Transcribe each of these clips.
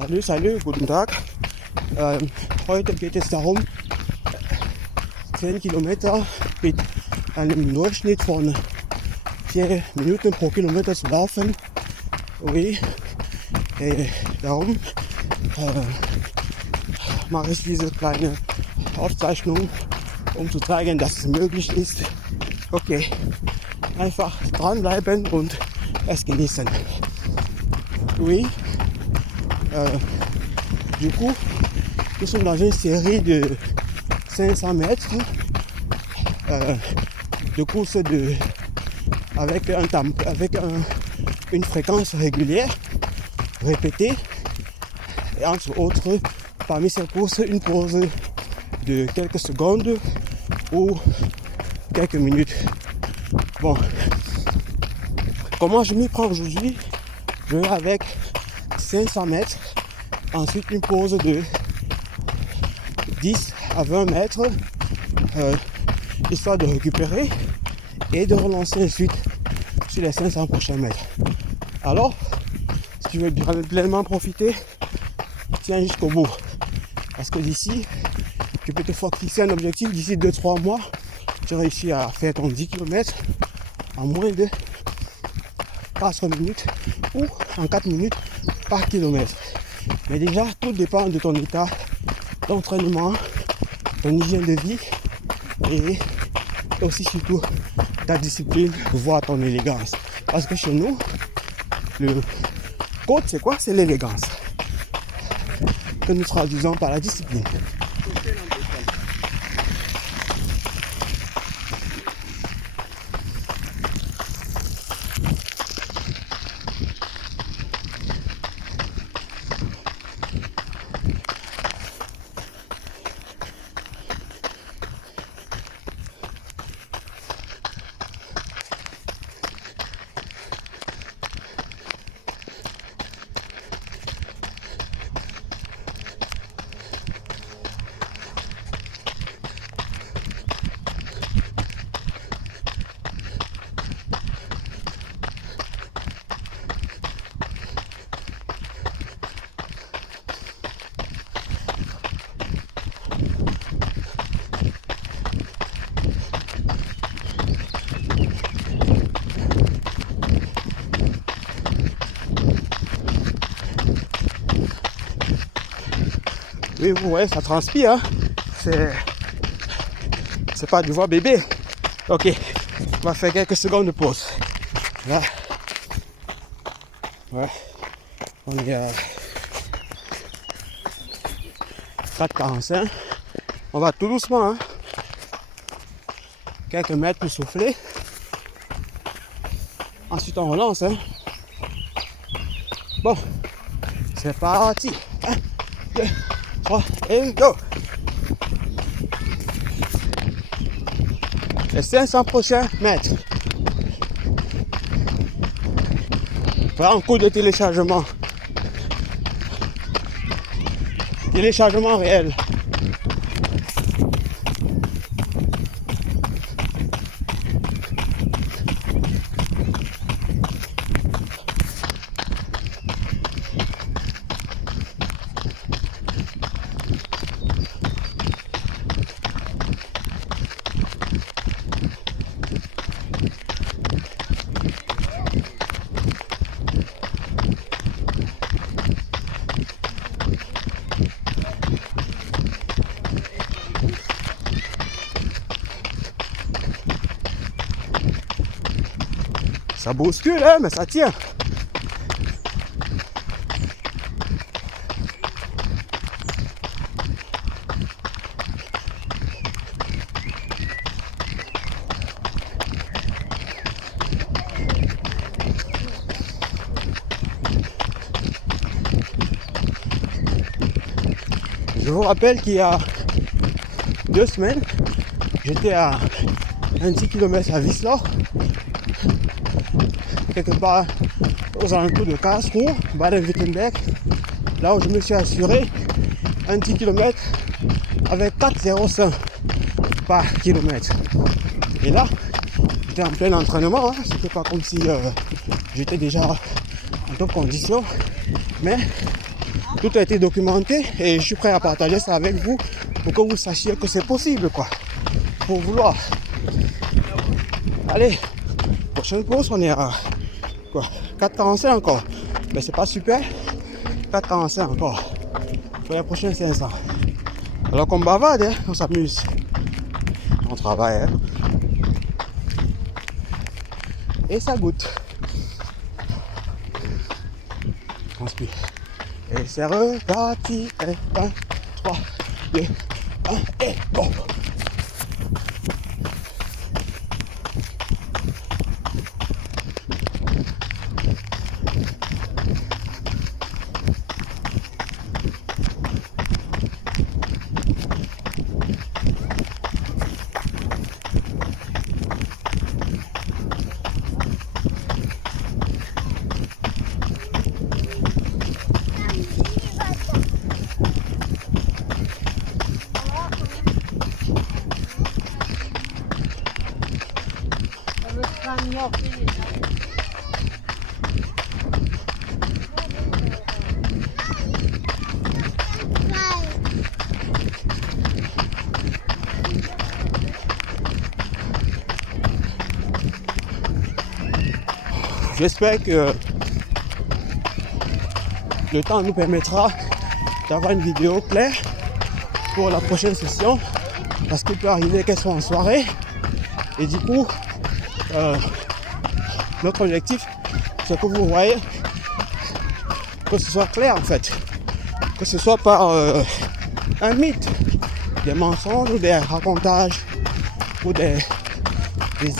Guten Tag. Heute geht es darum, 10 Kilometer mit einem Durchschnitt von 4 Minuten pro Kilometer zu laufen. Oui, darum mache ich diese kleine Aufzeichnung, um zu zeigen, dass es möglich ist. Okay, einfach dranbleiben und es genießen. Oui, du coup, nous sommes dans une série de 500 mètres de course avec une fréquence régulière, répétée, et entre autres, parmi ces courses, une pause de quelques secondes ou quelques minutes. Bon, comment je m'y prends aujourd'hui? Je vais avec 500 mètres, ensuite une pause de 10 à 20 mètres, histoire de récupérer et de relancer ensuite sur les 500 prochains mètres. Alors, si tu veux bien pleinement profiter, tiens jusqu'au bout. Parce que d'ici, tu peux te fixer un objectif, d'ici 2-3 mois, tu réussis à faire ton 10 km en moins de 4 minutes ou en 4 minutes par kilomètre. Mais déjà, tout dépend de ton état d'entraînement, ton hygiène de vie et aussi surtout ta discipline, voire ton élégance. Parce que chez nous, le code c'est quoi? C'est l'élégance que nous traduisons par la discipline. Oui, vous voyez, ça transpire, hein. C'est pas du voix bébé. Ok, on va faire quelques secondes de pause. Là, ouais, on est à 4,45. On va tout doucement, hein. Quelques mètres pour souffler. Ensuite, on relance, hein. Bon, c'est parti. 1, 2, 3 et go! Les 500 prochains mètres. Voilà un coup de téléchargement. Téléchargement réel. Ça bouscule, hein, mais ça tient. Je vous rappelle qu'il y a 2 semaines, j'étais à un 10 km à Wiesloch, quelque part aux alentours de Karlsruhe, Baden-Württemberg, là où je me suis assuré un 10 km avec 4,05 par kilomètre. Et là, j'étais en plein entraînement, hein. C'était pas comme si j'étais déjà en top condition, mais Tout a été documenté et je suis prêt à partager ça avec vous pour que vous sachiez que c'est possible, quoi. Pour vouloir. Allez, prochaine course, on est à quoi, 4,45 encore. Mais c'est pas super. 4,45 encore. Pour les prochains 500. Alors qu'on bavarde, hein, on s'amuse. On travaille. Hein. Et ça goûte. Transpire. Et c'est reparti. 1, 3, 2, 1 et bon. J'espère que le temps nous permettra d'avoir une vidéo claire pour la prochaine session, parce qu'il peut arriver qu'elle soit en soirée et du coup notre objectif c'est que vous voyez que ce soit clair en fait, que ce soit pas un mythe, des mensonges ou des racontages ou des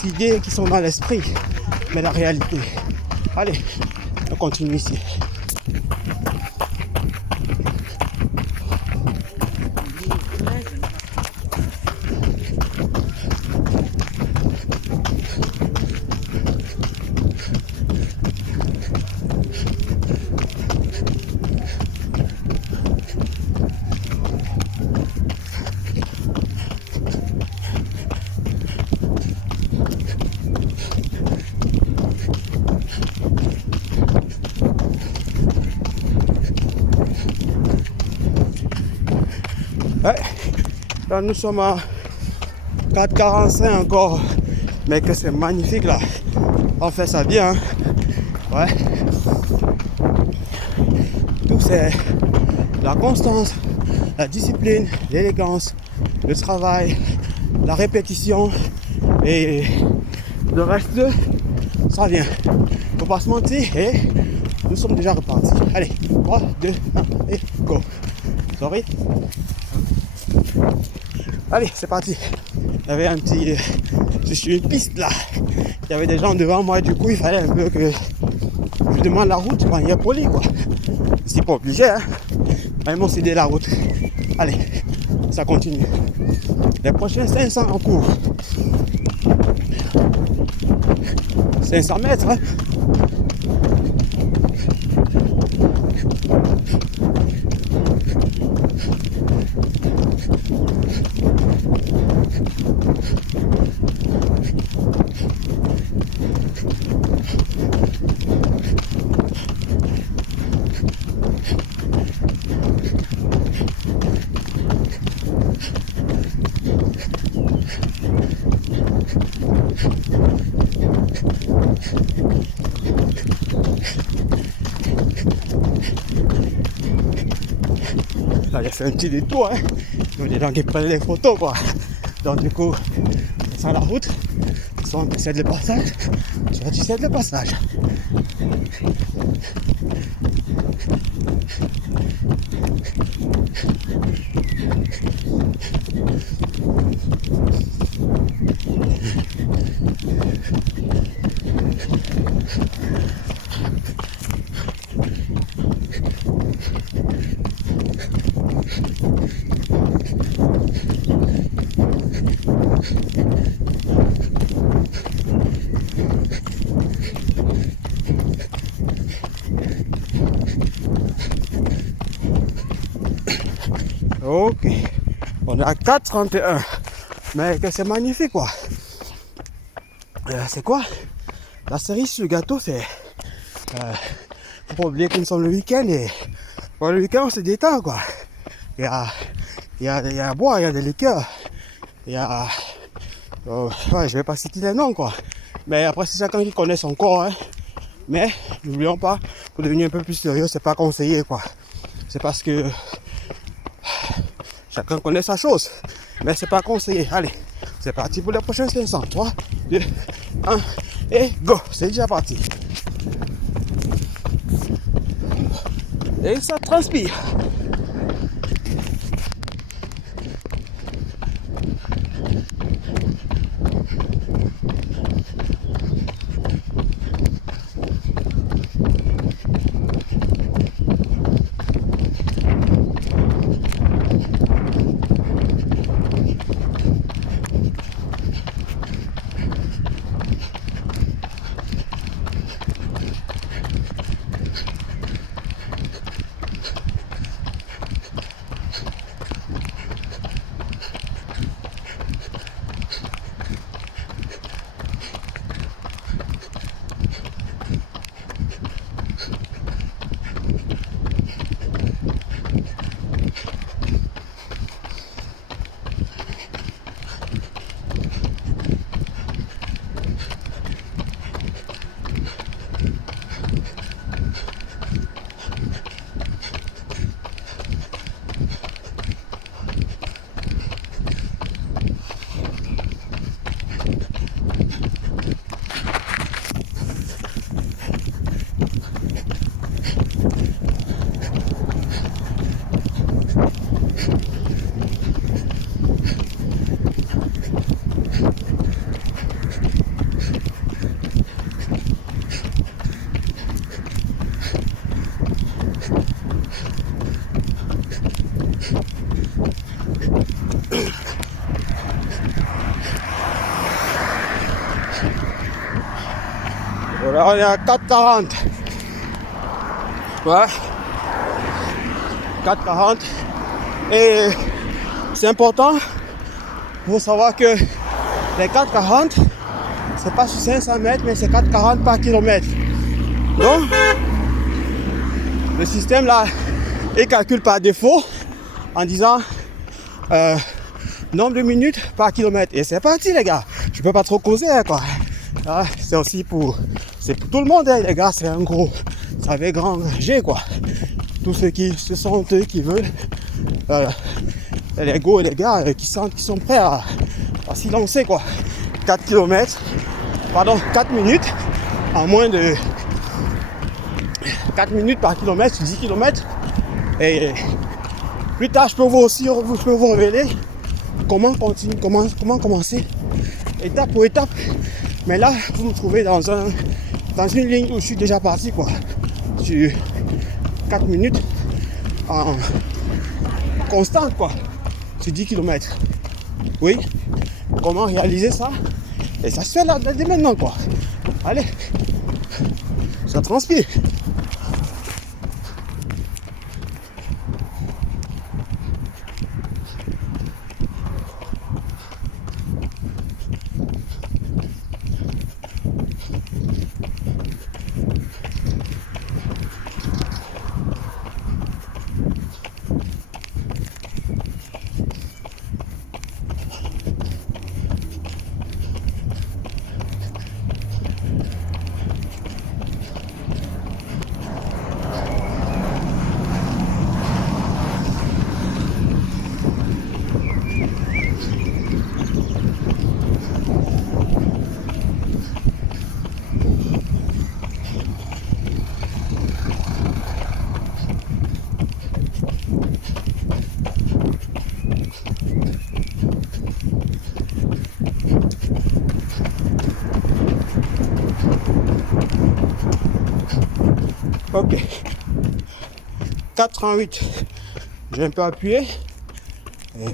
idées qui sont dans l'esprit, mais la réalité. Allez, on continue ici. Ouais, là nous sommes à 4,45 encore, mais que c'est magnifique là. On fait ça bien, hein. Ouais. Tout c'est la constance, la discipline, l'élégance, le travail, la répétition et le reste, ça vient. Faut pas se mentir et nous sommes déjà repartis. Allez, 3, 2, 1 et go. Sorry. Allez, c'est parti. Il y avait un petit... je suis une piste là. Il y avait des gens devant moi, du coup il fallait un peu que je demande la route de manière polie quoi. C'est pas obligé, hein. Ils m'ont cédé la route. Allez, ça continue. Les prochains 500 en cours. 500 mètres, hein. Là, j'ai fait un petit détour, hein. Il y a des gens qui prennent les photos, quoi. Donc, du coup, sans la route, soit on cède le passage, soit tu cèdes le passage. Ok, on est à 4,31, mais que c'est magnifique quoi. C'est quoi? La cerise sur le gâteau, c'est... faut pas oublier que nous sommes le week-end et Bon, le week-end, on se détend, quoi. Il y a à boire, il y a des liqueurs. Il y a... ouais, je vais pas citer les noms, quoi. Mais après, c'est chacun qui connaît son corps, hein. Mais, n'oublions pas, pour devenir un peu plus sérieux, c'est pas conseillé, quoi. C'est parce que chacun connaît sa chose. Mais c'est pas conseillé. Allez, c'est parti pour les prochains 500. 3, 2, 1, et go. C'est déjà parti. Et ça transpire. Voilà, on est à 4,40. Ouais. 4,40. Et c'est important pour savoir que les 4,40, c'est pas sur 500 mètres, mais c'est 4,40 par kilomètre. Donc, le système là, il calcule par défaut en disant nombre de minutes par kilomètre. Et c'est parti, les gars. Je peux pas trop causer, quoi. Ah, c'est aussi pour tout le monde, hein, les gars. C'est un gros, ça avait grand G, quoi. Tous ceux qui se sentent, qui veulent, les go et les gars qui sont prêts à s'y lancer, quoi. 4 km, pardon, 4 minutes en moins de 4 minutes par kilomètre, 10 km. Et plus tard, je peux vous révéler comment continuer, comment commencer étape pour étape. Mais là, vous me trouvez dans une ligne où je suis déjà parti, quoi. Sur 4 minutes en constante, quoi. Sur 10 km. Oui. Comment réaliser ça? Et ça se fait là dès maintenant, quoi. Allez. Ça transpire. Ok. 4,38. J'ai un peu appuyé. Et,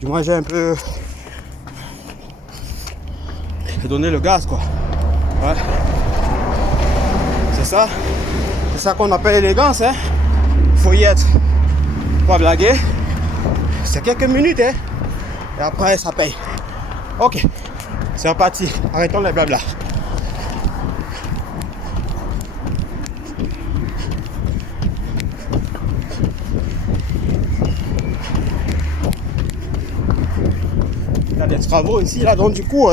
du moins, j'ai un peu donné le gaz, quoi. Ouais. C'est ça. C'est ça qu'on appelle l'élégance, hein. Faut y être. Pas blaguer. C'est quelques minutes, hein. Et après, ça paye. Ok. C'est reparti. Arrêtons les blabla. travaux ici, là, donc du coup,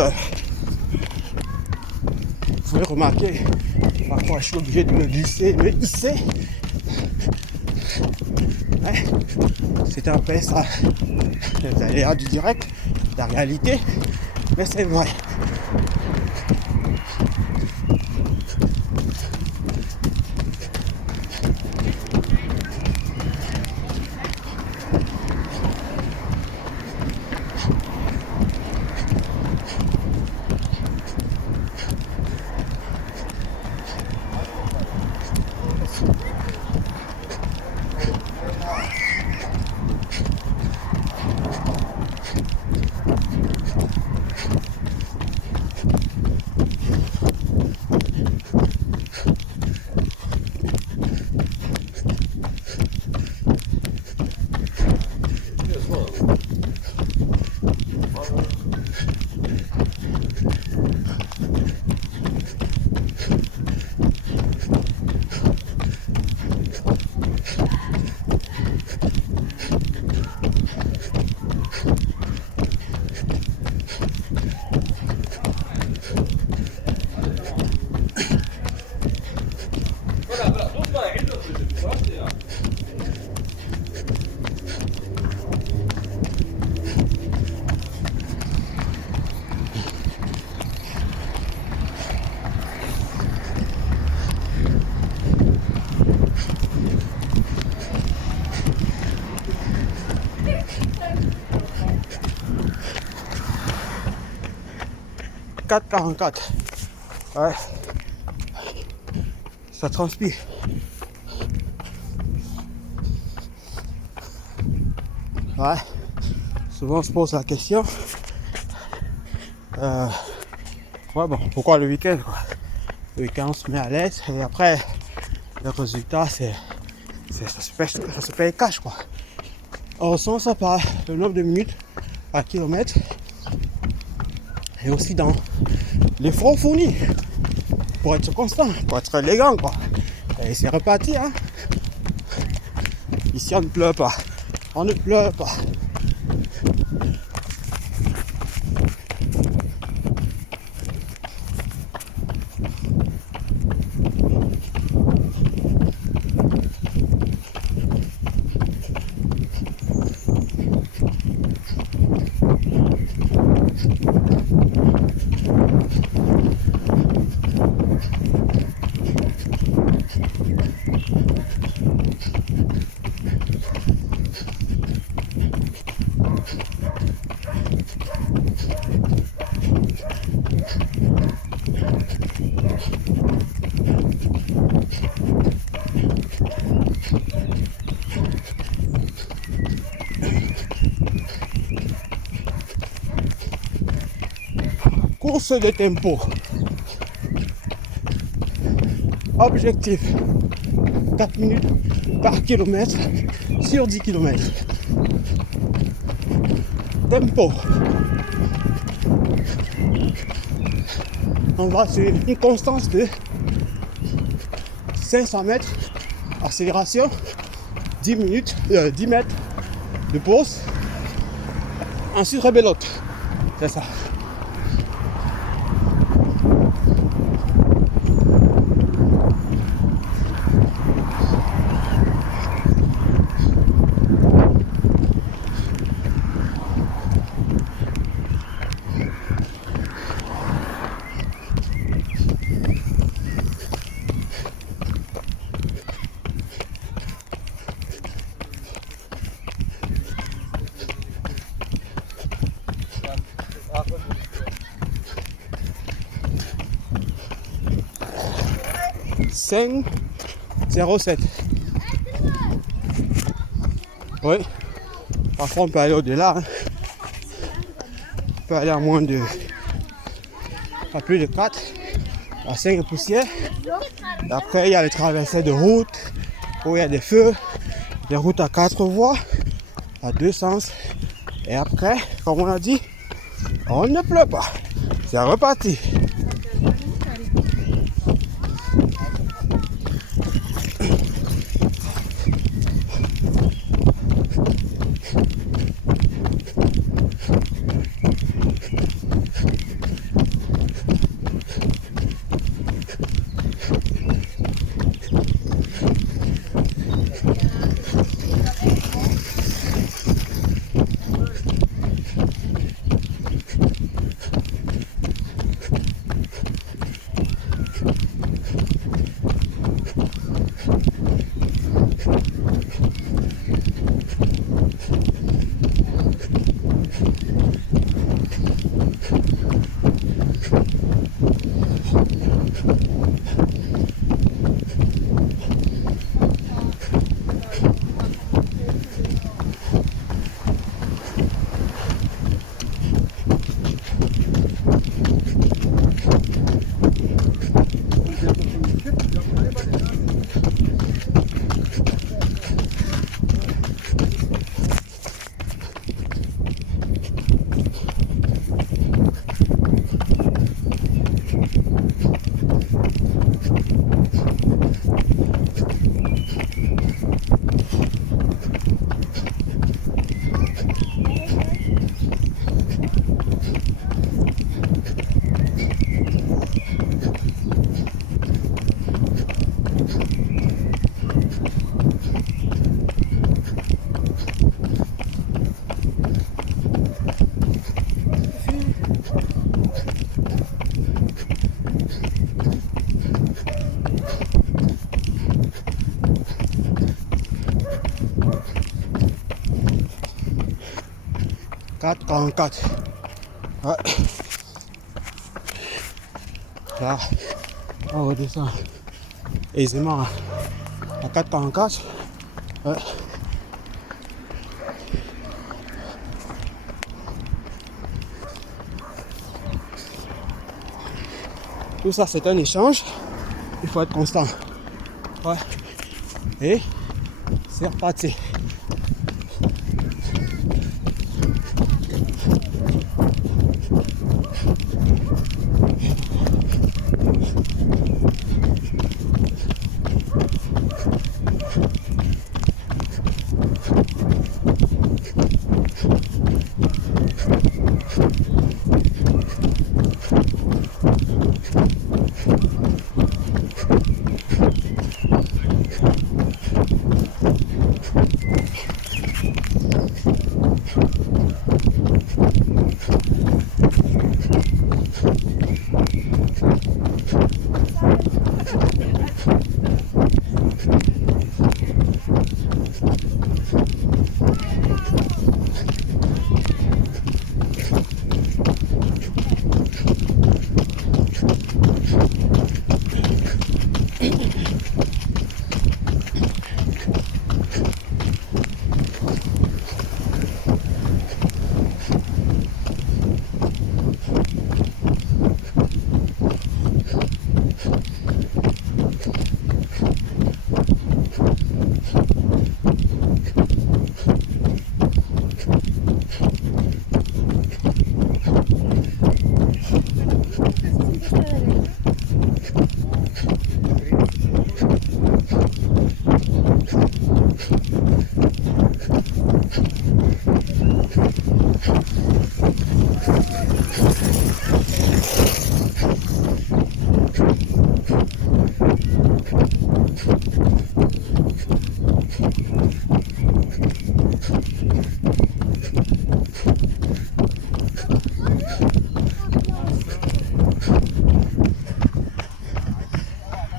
vous pouvez remarquer, parfois je suis obligé de me glisser, me hisser. Ouais, c'est un peu ça, les aléas du direct, la réalité, mais c'est vrai. « 4,44. Ouais. Ça transpire. Ouais. Souvent on se pose la question. Ouais, bon, pourquoi le week-end quoi? Le week-end on se met à l'aise et après le résultat ça se paye cash quoi. On ressent ça par le nombre de minutes par kilomètre et aussi dans l'effort fourni pour être constant, pour être élégant quoi. Et c'est reparti hein. Ici on ne pleure pas. On ne pleure pas. Course de tempo. Objectif 4 minutes par kilomètre sur 10 km. Tempo. On va sur une constance de 500 mètres. Accélération 10 minutes, 10 mètres de pause. Ensuite rebelote. C'est ça. « 5,07. Oui. Parfois on peut aller au-delà. Hein. On peut aller à moins de... à plus de 4. À 5 de poussière. Après il y a les traversées de route où il y a des feux. Des routes à 4 voies. À 2 sens. Et après, comme on a dit, on ne pleut pas. C'est reparti. 4,44. Ouais. Là, on redescend aisément à 4,44. Ouais. Tout ça, c'est un échange. Il faut être constant. Ouais. Et c'est reparti.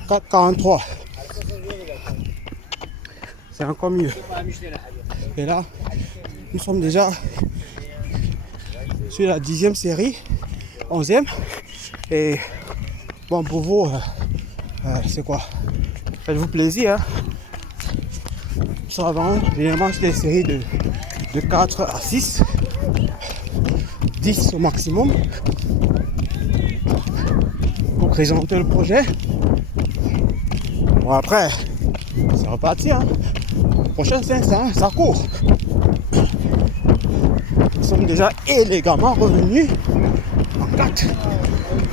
« 4,43. C'est encore mieux. Et là, nous sommes déjà sur la 10e série, 11e. Et bon, pour vous, c'est quoi? Faites-vous plaisir. Ça va, généralement, c'est des séries de 4 à 6, 10 au maximum, pour présenter le projet. Bon, après, c'est reparti. Hein. Prochain 500, ça court. Nous sommes déjà élégamment revenus en 4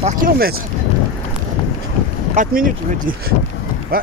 par kilomètre. 4 minutes, je veux dire. Ouais.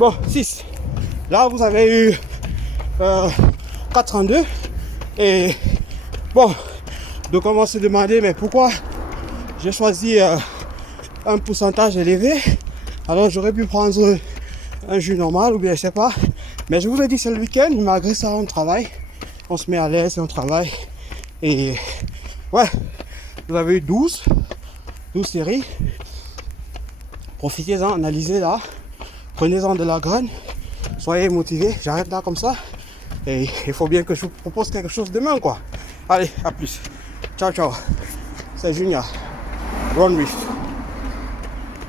Bon, 6. Là, vous avez eu 4,32. Et bon, donc on va se demander, mais pourquoi j'ai choisi un pourcentage élevé? Alors j'aurais pu prendre un jus normal ou bien je sais pas. Mais je vous ai dit, c'est le week-end, malgré ça on travaille. On se met à l'aise et on travaille. Et ouais, vous avez eu 12 séries. Profitez-en, analysez là. Prenez-en de la graine. Soyez motivés. J'arrête là comme ça. Et il faut bien que je vous propose quelque chose demain, quoi. Allez, à plus. Ciao, ciao. C'est Junior. Run with.